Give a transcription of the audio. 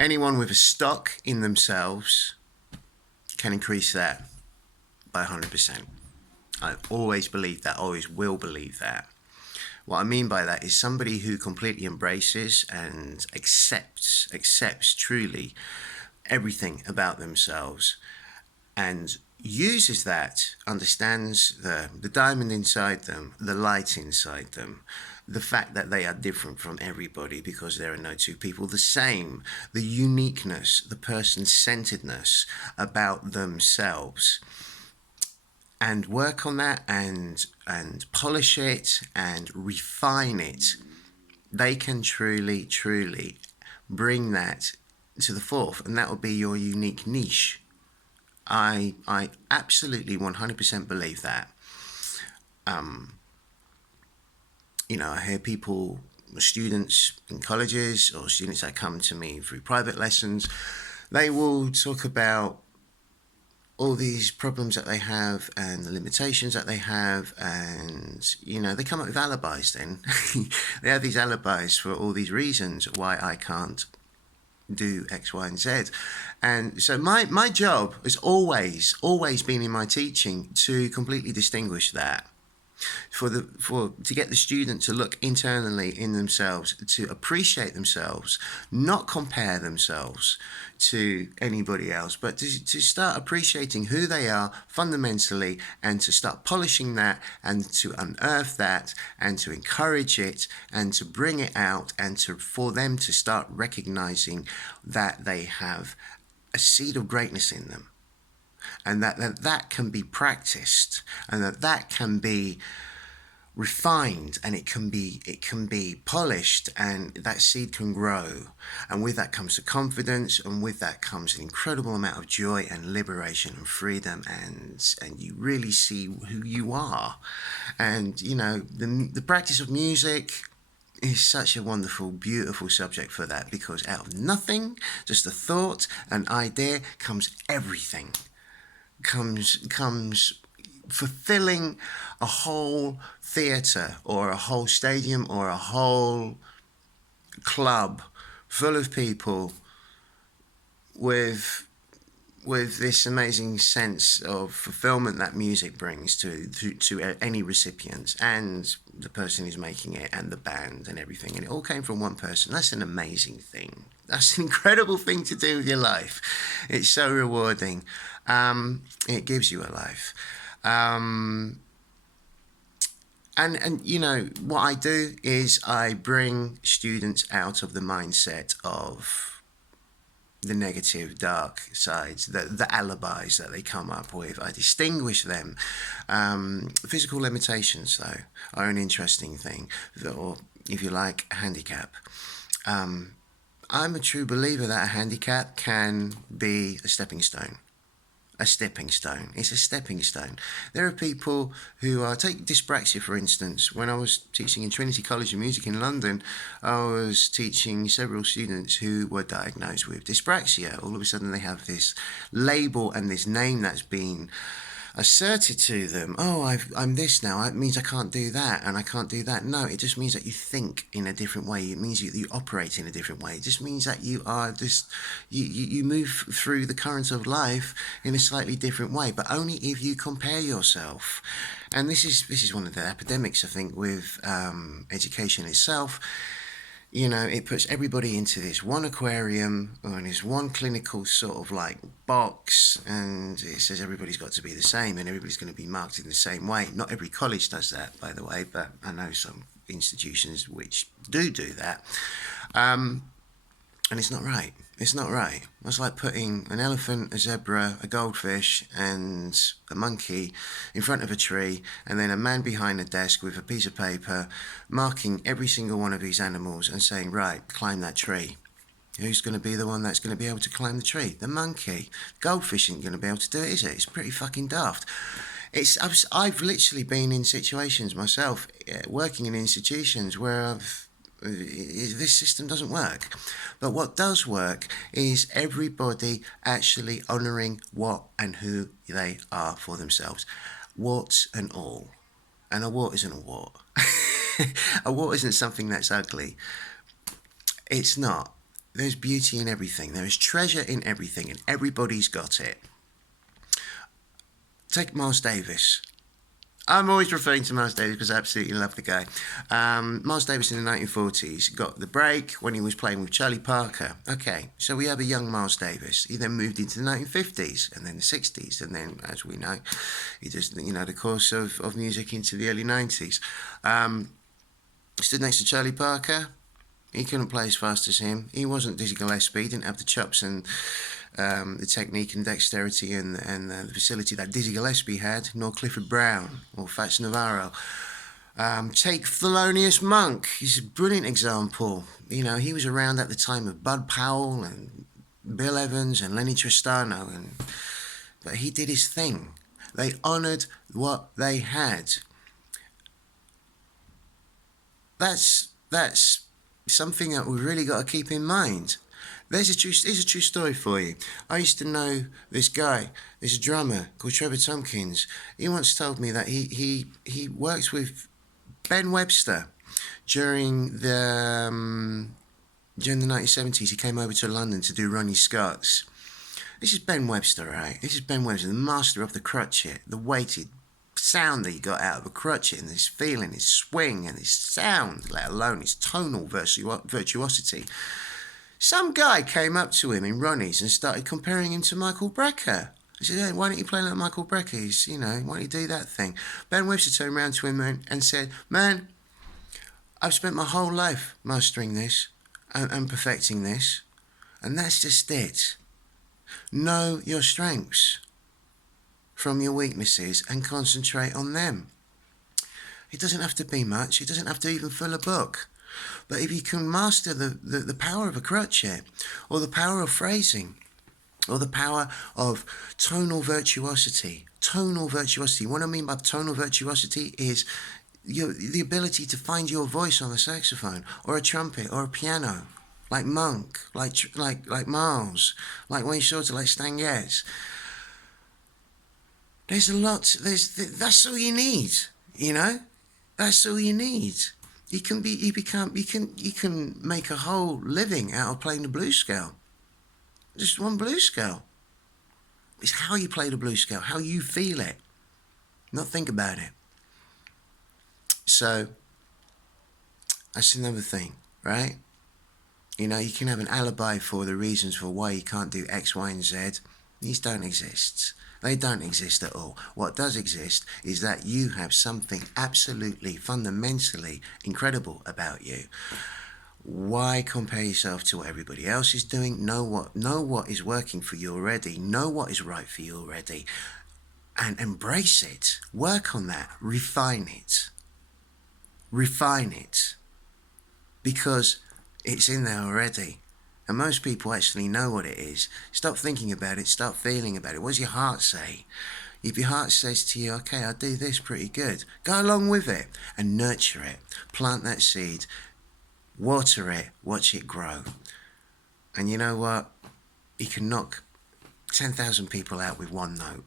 Anyone with a stock in themselves can increase that by 100%. I always believe that, always will believe that. What I mean by that is somebody who completely embraces and accepts truly everything about themselves and uses that, understands the diamond inside them, the light inside them, the fact that they are different from everybody because there are no two people the same, the uniqueness, the person-centeredness about themselves, and work on that and polish it and refine it. They can truly bring that to the forth, and that will be your unique niche. I absolutely 100% believe that. I hear people, students in colleges or students that come to me through private lessons, they will talk about all these problems that they have and the limitations that they have, and they come up with alibis. Then they have these alibis for all these reasons why I can't do X, Y, and Z. And so my job has always been in my teaching to completely distinguish that. To get the student to look internally in themselves, to appreciate themselves, not compare themselves to anybody else, but to start appreciating who they are fundamentally, and to start polishing that and to unearth that and to encourage it and to bring it out, and for them to start recognizing that they have a seed of greatness in them, and that can be practiced, and that can be refined, and it can be polished, and that seed can grow, and with that comes the confidence, and with that comes an incredible amount of joy and liberation and freedom, and you really see who you are. And the practice of music is such a wonderful, beautiful subject for that, because out of nothing, just a thought, an idea, comes everything. Comes fulfilling a whole theatre or a whole stadium or a whole club full of people with this amazing sense of fulfillment that music brings to any recipient, and the person who's making it, and the band, and everything. And it all came from one person. That's an amazing thing. That's an incredible thing to do with your life. It's so rewarding. It gives you a life. And what I do is I bring students out of the mindset of the negative, dark sides, the alibis that they come up with. I distinguish them. Physical limitations, though, are an interesting thing, or if you like, a handicap. I'm a true believer that a handicap can be a stepping stone. It's a stepping stone. There are people who are, take dyspraxia for instance. When I was teaching in Trinity College of Music in London, I was teaching several students who were diagnosed with dyspraxia. All of a sudden they have this label and this name that's been asserted to them. Oh, I'm this now. It means I can't do that and I can't do that. No, it just means that you think in a different way. It means you operate in a different way. It just means that you are just, you move through the current of life in a slightly different way, but only if you compare yourself. And this is one of the epidemics, I think, with education itself. It puts everybody into this one aquarium or in this one clinical sort of like box, and it says everybody's got to be the same and everybody's going to be marked in the same way. Not every college does that, by the way, but I know some institutions which do that. And it's not right. It's not right. It's like putting an elephant, a zebra, a goldfish, and a monkey in front of a tree, and then a man behind a desk with a piece of paper marking every single one of these animals and saying, right, climb that tree. Who's going to be the one that's going to be able to climb the tree? The monkey. Goldfish isn't going to be able to do it, is it? It's pretty fucking daft. I've literally been in situations myself, working in institutions where this system doesn't work. But what does work is everybody actually honouring what and who they are for themselves, warts and all. And a wart isn't a wart. A wart isn't something that's ugly. It's not. there's beauty in everything. There is treasure in everything, and everybody's got it. Take Miles Davis. I'm always referring to Miles Davis because I absolutely love the guy. Miles Davis in the 1940s got the break when he was playing with Charlie Parker. Okay, so we have a young Miles Davis. He then moved into the 1950s and then the 60s, and then, as we know, he just, the course of music into the early 90s. Stood next to Charlie Parker. He couldn't play as fast as him. He wasn't Dizzy Gillespie. He didn't have the chops and the technique and dexterity and the facility that Dizzy Gillespie had, nor Clifford Brown or Fats Navarro. Take Thelonious Monk. He's a brilliant example. He was around at the time of Bud Powell and Bill Evans and Lenny Tristano, but he did his thing. They honoured what they had. That's something that we've really got to keep in mind. Here's a true story for you. I used to know this guy, this drummer called Trevor Tompkins. He once told me that he worked with Ben Webster during the 1970s. He came over to London to do Ronnie Scott's. This is Ben Webster, right? This is Ben Webster, the master of the crotchet, the weighted sound that he got out of a crotchet, and his feeling, his swing, and his sound, let alone his tonal virtuosity. Some guy came up to him in Ronnie's and started comparing him to Michael Brecker. He said, hey, why don't you play like Michael Brecker? He's, why don't you do that thing? Ben Webster turned around to him and said, man, I've spent my whole life mastering this and perfecting this, and that's just it. Know your strengths from your weaknesses and concentrate on them. It doesn't have to be much. It doesn't have to even fill a book. But if you can master the power of a crotchet, or the power of phrasing, or the power of tonal virtuosity. What I mean by tonal virtuosity is the ability to find your voice on a saxophone, or a trumpet, or a piano, like Monk, like Miles, like Wayne Shorter, like Stan Getz. There's a lot. That's all you need. That's all you need. You can make a whole living out of playing the blues scale. Just one blues scale. It's how you play the blues scale, how you feel it, not think about it. So that's another thing, right? You can have an alibi for the reasons for why you can't do X, Y, and Z. These don't exist. They don't exist at all. What does exist is that you have something absolutely fundamentally incredible about you. Why compare yourself to what everybody else is doing? Know what is working for you already. Know what is right for you already. And embrace it. Work on that. Refine it. Because it's in there already. And most people actually know what it is. Stop thinking about it. Start feeling about it. What does your heart say? If your heart says to you, okay, I do this pretty good, go along with it and nurture it. Plant that seed. Water it. Watch it grow. And you know what? You can knock 10,000 people out with one note.